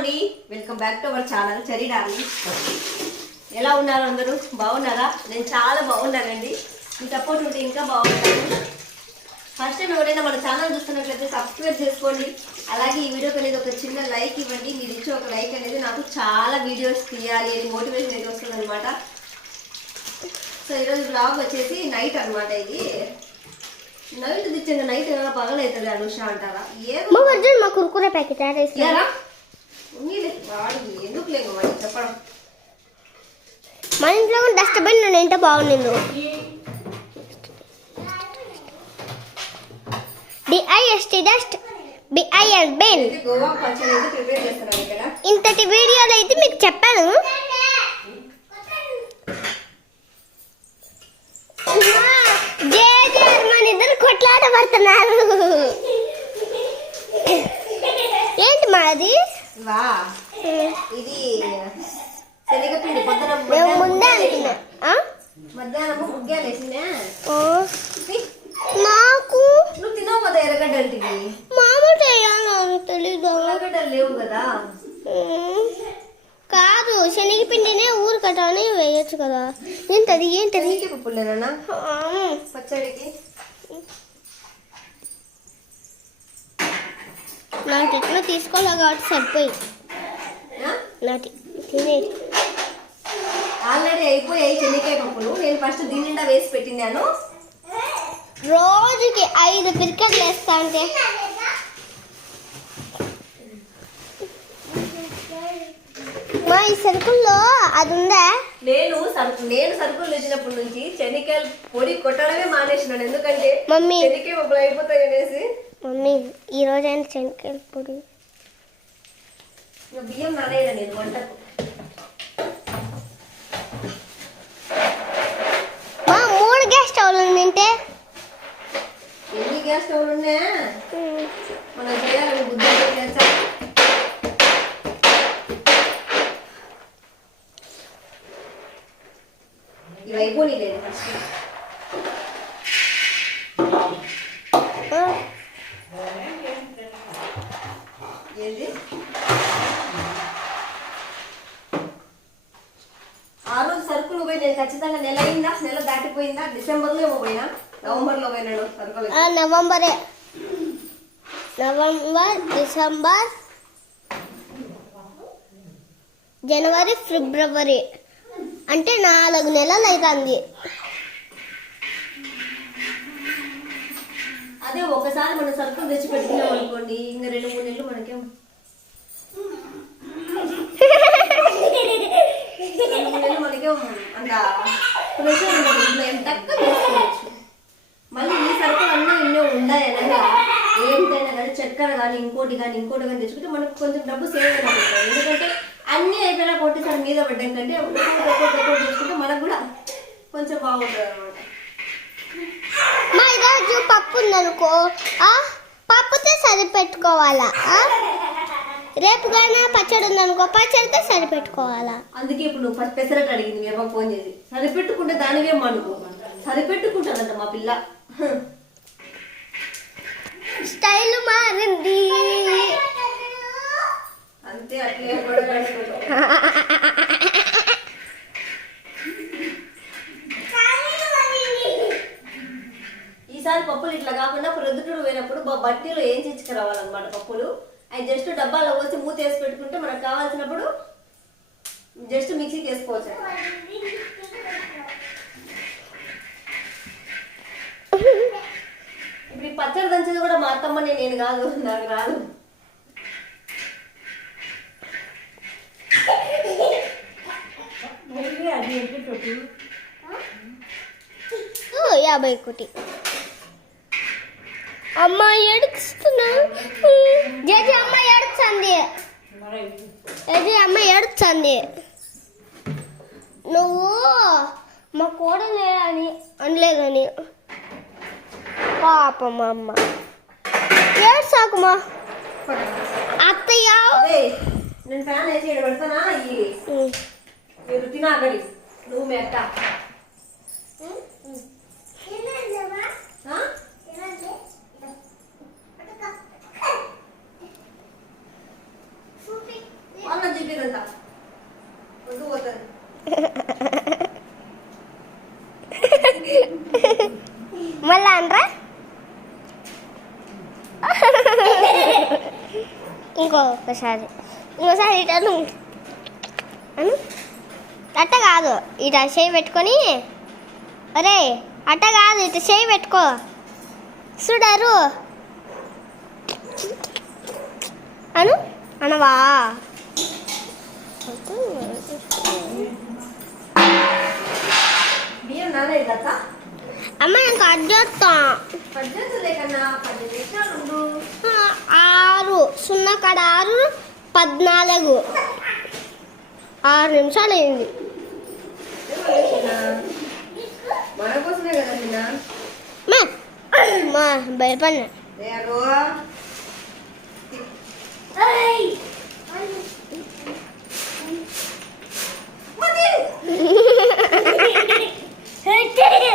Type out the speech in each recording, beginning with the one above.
అండి. Welcome back to our channel చరి darling ఎలా ఉన్నారు అందరూ? బాగున్నారా? నేను చాలా బాగున్నానండి. మీ సపోర్ట్ ఉంటే ఇంకా బాగుంటాను ఫస్ట్ టైం ఎవరైనా మన ఛానల్ చూస్తున్నట్లయితే సబ్స్క్రైబ్ చేసుకోండి. అలాగే ఈ వీడియోకి అనేది ఒక చిన్న లైక్ ఇవ్వండి. మీరు ఇచ్చే ఒక లైక్ అనేది నాకు చాలా వీడియోస్ తీయాలి అని మోటివేషన్ అయితే వస్తుంది అనమాట సో ఈరోజు బ్లాగ్ వచ్చేసి నైట్ అన్నమాట ఇది. నైట్ తెచ్చింది నైట్ పగలవుతుంది అనుష అంటారా? వద్దు మా కురుకురే ప్యాకెట్ మన ఇంట్లో డస్ట్బిన్ నేను ఎంత బాగుండిందో. D I S T dust B I N bin ఇంతటి వీడియోలో అయితే మీకు చెప్పాను. మన ఇద్దరు కొట్లాట పడుతున్నారు ఏంటి మాది? వా. ఇది శనగపిండి పొద్దున మేము మధ్యాహ్నం ముందే ముగ్గాలు అనుకున్నా. వేసిన. ఆ? మధ్యాహ్నం ముగ్గాలు వేసిందే ఓ, తీ. నాకు నువ్వు తినవు కదా చేయాలని తెలీదు? లేవు కదా. ఉమ్, కాదు శనగపిండినే ఊరు కట్టాలని వేయచ్చు కదా. ఏంటది ఏంటది? నీకే పప్పులేనా ఆ, పచ్చడికి? నాకు ఇట్లా తీసుకోవాలి కాబట్టి సరిపోయి? నాటి తినేది ఆల్రెడీ అయిపోయాయి చెనికాయ పప్పులు. నేను ఫస్ట్ దీని నిండా వేసి పెట్టినాను రోజుకి ఐదు పిరికలు వేస్తా అంటే. మా ఈ సరుకుల్లో అది ఉందా? నేను సరుకు నేను సరుకులు తెచ్చినప్పటి నుంచి చెనికాయలు పొడి కొట్టడమే మానేసినాను. ఎందుకంటే మమ్మీ. చెనికాయ పప్పులు అయిపోతాయి అనేసి మమ్మీ ఈ రోజైనా శనగకాయల పొడి? బియ్యం నానేయలే నేను వంటకు మా మూడు గ్యాస్ స్టవ్లు తింటే? ఎన్ని గ్యాస్ స్టవ్లు ఉన్నాయా మనం చేయాలని బుద్ధి ఇవి అయిపోయి లేదు ఫస్ట్ ఏది ఆ రోజు సరుకులు పోయి నేను ఖచ్చితంగా నెల అయిందా నెల దాటిపోయిందా డిసెంబర్లో ఏమో పోయినా నవంబర్లో పోయినాడు సరుకులు ఆ, నవంబరే. నవంబర్ డిసెంబర్ జనవరి ఫిబ్రవరి. అంటే నాలుగు నెలలు అవుతుంది అదే ఒకసారి మన సరుకులు తెచ్చి పెట్టుకున్నాం అనుకోండి ఇంకా రెండు మూడు నెలలు మనకేం? రెండు మూడు నెలలు మనకేం? అంత ప్రెషర్ ఉండదు. ఇంట్లో ఏం తక్కువ చేసుకోవచ్చు మళ్ళీ ఈ సరుకులు అన్నీ ఇన్నో ఉన్నాయనగా ఏంటైనా కానీ చక్కెర కానీ ఇంకోటి కానీ ఇంకోటి కానీ తెచ్చుకుంటే మనకు కొంచెం డబ్బు సేవ్ అయిపోతుంది ఎందుకంటే అన్నీ అయిపోయినా కొట్టేసారి మీద పడ్డం కంటే తెచ్చుకుంటే మనకు కూడా కొంచెం బాగుంటుంది అనమాట మా ఈరోజు పప్పు ఉందనుకో ఆ, పప్పుతో సరిపెట్టుకోవాలా? రేపు కానీ పచ్చడి ఉందనుకో పచ్చడితో సరిపెట్టుకోవాలా? అందుకే ఇప్పుడు నువ్వు ఫస్ట్ పెసరట్టు అడిగింది మీ అమ్మ ఫోన్ చేసి. సరిపెట్టుకుంటే దానివే మనుకో సరిపెట్టుకుంటానంట మా పిల్ల. స్టైల్ మారింది. అంతే అట్లే. ఈసారి పప్పులు ఇట్లా కాకుండా ప్రొద్దుటూరు పోయినప్పుడు బట్టీలో ఏం చిచ్చుకురావాలన్నమాట పప్పులు. అవి జస్ట్ డబ్బాలో పోసి మూత వేసి పెట్టుకుంటే మనకు కావాల్సినప్పుడు జస్ట్ మిక్సీకి వేసుకోవచ్చు ఇప్పుడు దంచేది కూడా మా అత్తమ్మని నేను కాదు నాకు రాదు. ఓ, యాభై ఒకటి అమ్మ ఏడుస్తున్నా జేజీ అమ్మ ఏడుస్తుంది. జేజీ అమ్మ ఏడుస్తుంది. నువ్వు మా కోడలే అని అనలేదని. పాపం అమ్మ ఏడ్సాకుమా అత్తయ్య? నేను ఫ్యాన్ వేసి ఇక్కడ పెడతానా. మీరు తినాగడి నువ్వు మీ ఒకసారి. ఇంకోసారి ఇట అను. అట్ట కాదు. ఇట చేయి పెట్టుకొని. అరే అట్ట కాదు. ఇట చేయి పెట్టుకో. చూడరు. అను. అనవా. బియ్యం నానే కదా అమ్మ పది నిమిషాలు ఉండు. ఆరు. సున్నా కాడ ఆరు పద్నాలుగు. ఆరు నిమిషాలు అయింది. మా భయపడిన లేరు ఓ, బయట నీళ్ళు వస్తున్నాయా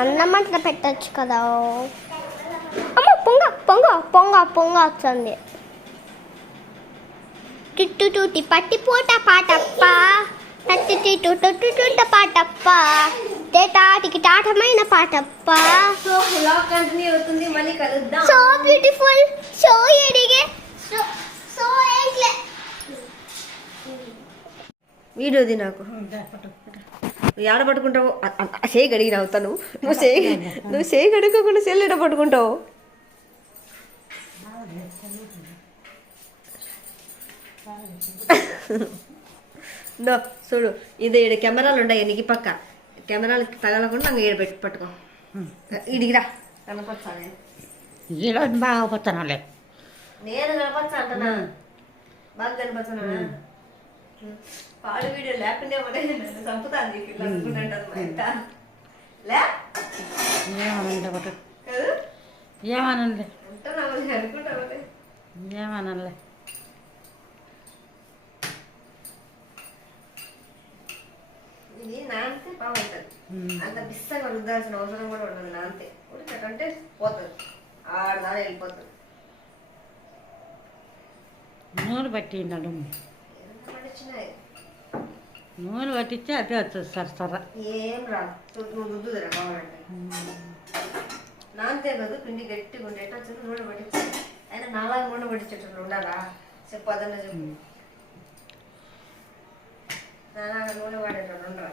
సన్నమంట పెట్టచ్చు కదా. అమ్మ పొంగ పొంగ పొంగ పొంగ వచ్చింది టిట్టు టూటి పట్టి పూట పాటప్ప. తట్టు టిట్టు పాటప్ప. తేటాటికి టాటమైన పాటప్ప. సో బ్లాగ్ కంటిన్యూ అవుతుంది మళ్ళీ కలుద్దాం. సో బ్యూటిఫుల్ సో ఎడిగే. సో వీడియోది నాకు. ఆడ పట్టుకుంటావు చేయి గడిగి నవ్వుతాను నువ్వు. చేయి నువ్వు చేయి గడుకోకుండా సెల్ ఎడ పట్టుకుంటావు నో చూడు ఇది ఈడ కెమెరాలు ఉన్నాయి నీకు పక్క. కెమెరాలు తగలకుండా నాకు ఈడ పెట్టి పట్టుకో. ఇడిగిరా కనపరచాలి ఈరోజు బాగా నేను కనపరచా అంటున్నా. బాగా కనపరచునా పాడు వీడియో లేకుండా చంపుతాను ఏమనండి ఒకటి. ఏమనండి. ఏమనలే. ఇది నాంతే బాగుంటుంది అంత. బిస్సగా రుద్దాల్సిన అవసరం కూడా ఉండదు నాంతే ఉడికటంటే పోతుంది. ఆడదా వెళ్ళిపోతుంది. నూనె పట్టిండడు నూనె పట్టించి అదే వస్తుంది సరసర ఏం రాదు చూ- నువ్వు రుద్దుదిరా కావాలంటే నాంతే కాదు పిండి గట్టిగా ఉండేట వచ్చి నూనె పట్టించి అయినా నాలాగా నూనె పట్టించేటట్లు ఉండాలా చెప్పు అదన్న చెప్పు నాలాగా నూనె పడేటట్లు ఉండరా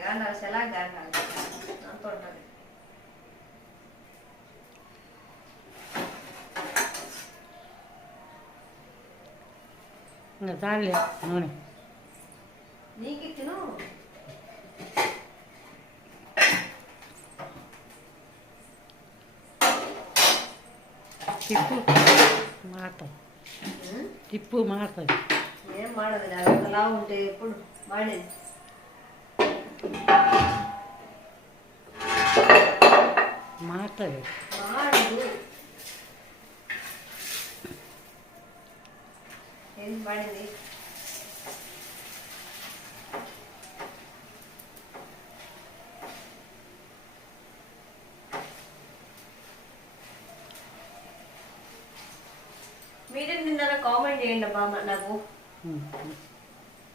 అది సెలా కాదు అంత ఉంటుంది ఇంకా చాలే నూనె నీకు తిను తిప్పు మారుతుంది తిప్పు మారుతుంది ఏం మాడదు అంతలా ఉంటే ఎప్పుడు మాడేది ఏం మాడింది మీరేం తిన్నారో కామెంట్ చేయండి అబ్బా నాకు.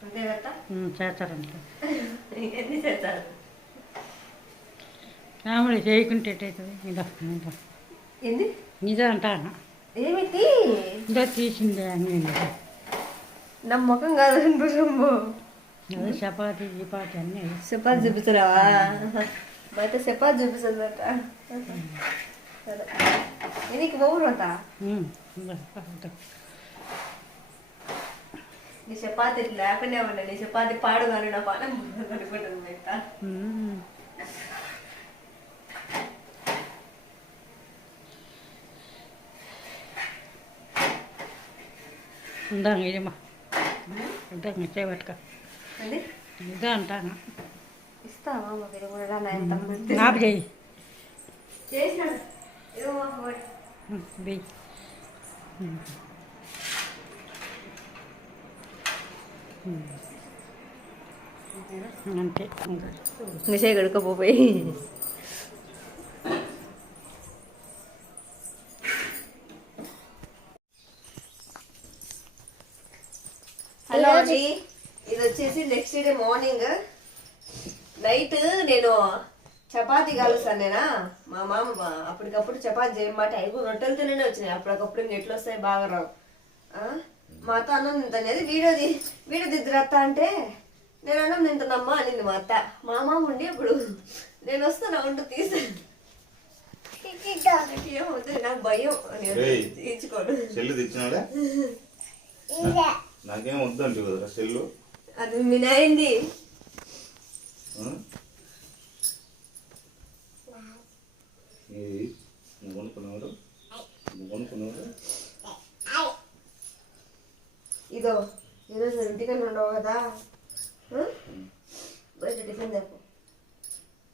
అంతే కదా? చేస్తారంటే ఎన్ని చేస్తారు? కామెడీ చేయకుంటే ఇదో ఏంది? ఇదో అంటాను? ఏమిటి? ఇదో తీసిందే అని కాదు అదే చపాతీ చపాతి అన్నీ చపాతి చూపిస్తున్నావా బయట చపాతి చూపిస్తుందట. నీకు ఇదో. నీ చపాతి లేకనే ఉన్నా నీ చపాతి పాడుగాను నా పానం అనుకుంటుంది బయట ఉమ్. ఇందాక ఇదేమా ఇందాక చేపట్టుక అండి ఇదో అంటాను ఇస్తావా మా పేరు కూడా నా ఎంత మంది ఆపు చేయి చేసినాడు ఏమో. మా ఫోన్. ఉమ్, వెయ్యి ఉమ్. ఉమ్. అంతే. నిషే గడుకోపోయి హలో అండి. ఇది వచ్చేసి నెక్స్ట్ డే మార్నింగ్ నైట్ నేను చపాతీ కలుస్తాను నేనా మా మామ అప్పటికప్పుడు చపాతీ చేయమాట అయిపో రొట్టెలు తినే వచ్చినాయి. అప్పటికప్పుడు ఇంక ఎట్లా వస్తాయి బాగా రావు. ఆ? మా అత్త అన్నం తింటానేది వీడియో ది- వీడియో దిద్దురత్త అంటే నేను అన్నం తింటున్నమ్మా అనింది మా అత్త. మా మామ ఉండి ఇప్పుడు నేను వస్తాను ఉంటూ తీసాను ఏమవుతుంది నాకు భయం. తీర్చుకోను నాకేం వద్దండి కదా సెల్లు. అది మీ నాయంది ఆ? ఏది నువ్వు కొనుక్కున్నావు నువ్వు కొనుక్కున్నావు ఇదో ఈరోజు ఇంటికన్నా ఉండవు కదా? బయట టిఫిన్ దాపు.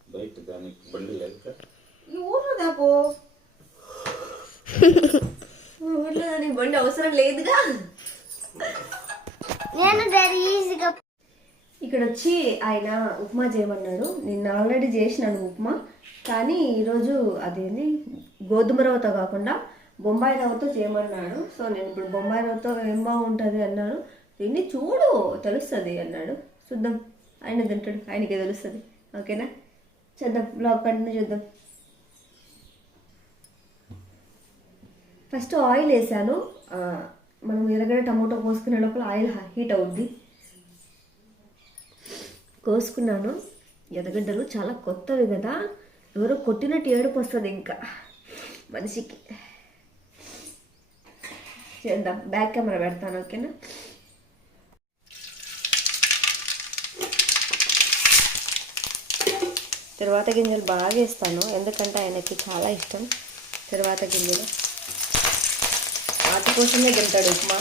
బయట దానికి బండి లేక? ఈ ఊర్లో దాపు. ఊర్లో దానికి బండి అవసరం లేదుగా. నేను ఈజీగా ఇక్కడ వచ్చి ఆయన ఉప్మా చేయమన్నాడు. నిన్న ఆల్రెడీ చేసినాను ఉప్మా. కానీ ఈరోజు అదేంది? గోధుమ రవ్వతో కాకుండా బొంబాయి రవ్వతో చేయమన్నాడు. సో నేను ఇప్పుడు బొంబాయి రవ్వతో ఏం బాగుంటుంది అన్నాడు. దీన్ని చూడు తెలుస్తుంది అన్నాడు. చూద్దాం. ఆయన తింటాడు. ఆయనకే తెలుస్తుంది. ఓకేనా? చేద్దాం. బ్లాగ్ కంటిన్యూ చూద్దాం. ఫస్ట్ ఆయిల్ వేసాను. మనం ఎర్రగడ్డ టమాటో కోసుకునే లోపల ఆయిల్ హీట్ అవుద్ది. కోసుకున్నాను. ఎర్రగడ్డలు చాలా కొత్తవి కదా. ఎవరో కొట్టినట్టు ఏడుపు వస్తుంది ఇంకా మనిషికి. చేద్దాం. బ్యాక్ కెమెరా పెడతాను ఓకేనా? తర్వాత గింజలు బాగా వేస్తాను. ఎందుకంటే ఆయనకి చాలా ఇష్టం. తర్వాత గింజలు. వాటి కోసమే తింటాడు ఉప్మా.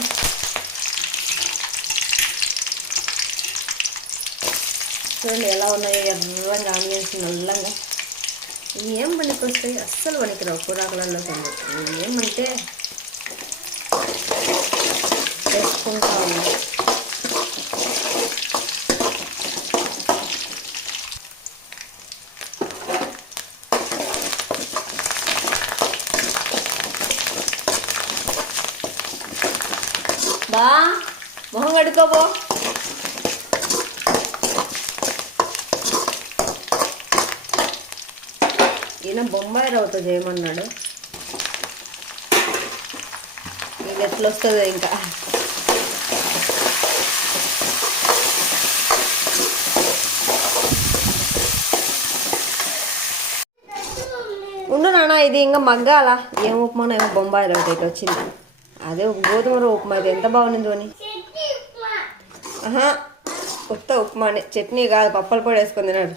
చూడండి ఎలా ఉన్నాయో ఎర్రంగా ఆనియన్స్ నల్లంగా. ఏం పనికి వస్తాయి అస్సలు పనికిరావు. కూరాకులలో ఏమంటే చేసుకుంటా ఉన్నా బా మొహం కడుకోబో ఈయన బొంబాయి రవ్వతో చేయమన్నాడు ఇది ఎట్లా వస్తుందో ఇంకా. ఉండు నాన్న ఇది ఇంకా మగ్గాల? ఏం ఉప్మానో ఏమో బొంబాయి రవ్వ ఇటు వచ్చింది. అదే గోధుమ రవ్వ ఉప్మా ఇది ఎంత బాగుంది అని ఆహా కొత్త ఉప్మానే. చట్నీ కాదు పప్పల పొడి వేసుకొని తినాడు